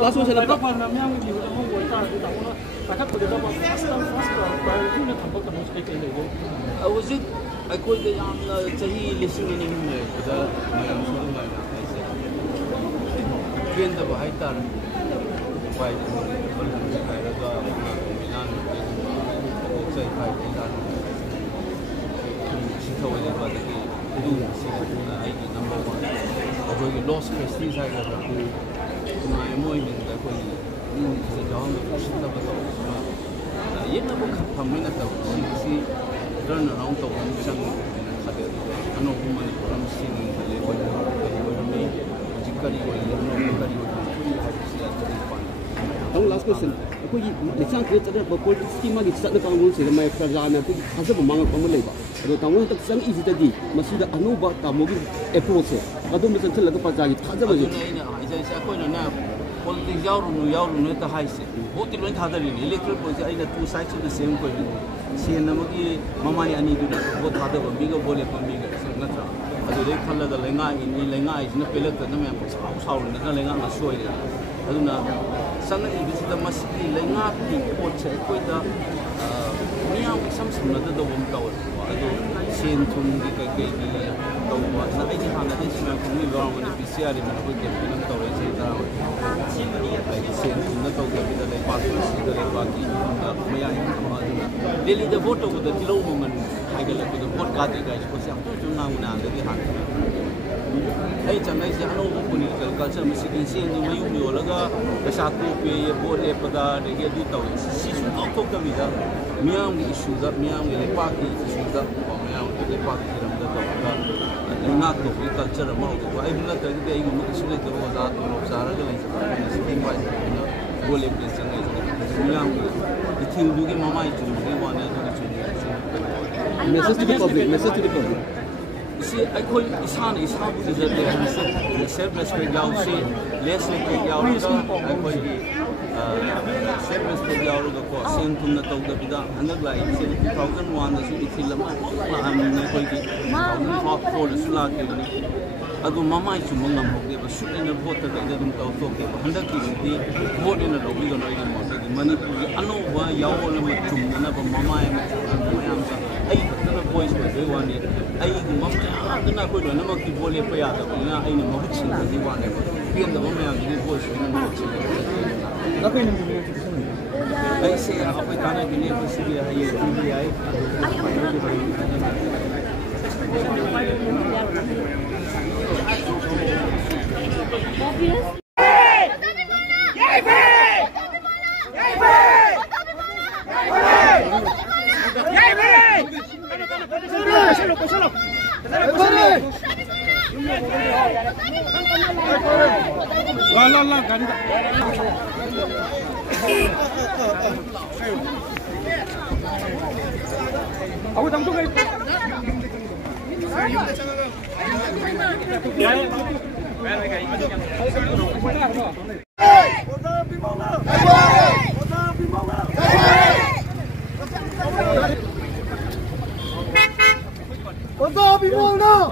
Langsung saya dapat memang di dalam kita di dalam kakak pada dapat fast itu nak tambah tambah sekali lagi. Awalnya aku itu yang jadi listening ini pada yang sudah mana. Kian dah bahaya tar. Baik, kalau kita ada Milan, saya baik tar. Kita wajib pada itu sih aiki number 1. Aku ini lost prestige saya kata. मैं मोई में तो कोई से जाऊँ तो शिक्षा बताओ ये ना वो हम में ना तो किसी रन अराउंड तो हम चंग खाते अनोखी मनी प्रॉब्लम सीन ले कोई में जिक्करी कोई करी कोई है Ang last question, कोई लेक्चर के चलते पॉलिटिक्स की मागी चलते कांग्रेस से मैं प्रजान कोई खासा बमांग कम लेबा अदो तामो तक संग इजी तदी मसीदा अनोबा तामोगी अप्रोच है अदो में चल लगा प्रजागी थाजा बजे इसे कोई ना पॉलिटिक्स यावरुनु त हाइसे होति लोइन थादरिनि इलेक्ट्रल प्रोसेस आइना two sides of the same कोई सेन नमगी ममानी अनि दुना वो थादब बिगा बोले बिगा नत्रा अदो दे खल्लदा लेंगा इन लेंगा इजना पेलक त नमे साउ न लेंगा न सोइ अदुना संग इबिसिदा मसकी लेंगा की पोचे कोई दा मियां सम समनद द बम टावर अदो सेन थुम की कई तौबा ना आइदि हाना दे सिना कुनि गवर्नमेंट पीसीआर इन कोई कैंपेन तौरे से दा सेन थुम न तौगा बिदा ले पास से ले बाकी मियां अदुना दिल्ली द वोट को द तिलो मोमेंट हाइगल को द वोट का दे गाइस को से हम तो चुनाव ना दे हान ai changai se ano ko political culture mi sikin se ni mayu mi olaga pesa ko pe ye bole pada de ge du taw si su to ka vida miam ni issue da miam ni party issue da ko miam ni party ram da to ka na to culture ma ko ai bila ta de ai mu kisule to da to lo sara ga le sa ni sikin ba bole pe changai miam ni thi du ge mama I chu ge wa ne du chu message to the public, message to the public. See, I call Isan is a self-respect yao se less respect yao I call self-respect yao ko sen tum na tawda bida handak lai 2001 da su ithilama amne koi ki 2004 sula ke ni adu mama I chu mongam hoge ba su ina vote da dum taw to ke handak ki di vote ina lo bi ga noi mo se manipur ki anu wa yao na ma chum na ba mama ai ma yam sa ai na voice ba de wa ni ai gu mama na ko do na ma ki bole pa ya da na ai na ma bu chin da di wa ne ba pian da mama ya di voice na ma chin na ko ni ai se a ko ta na ni ko si ya ai ti ai aku tanggung kai Bimolna!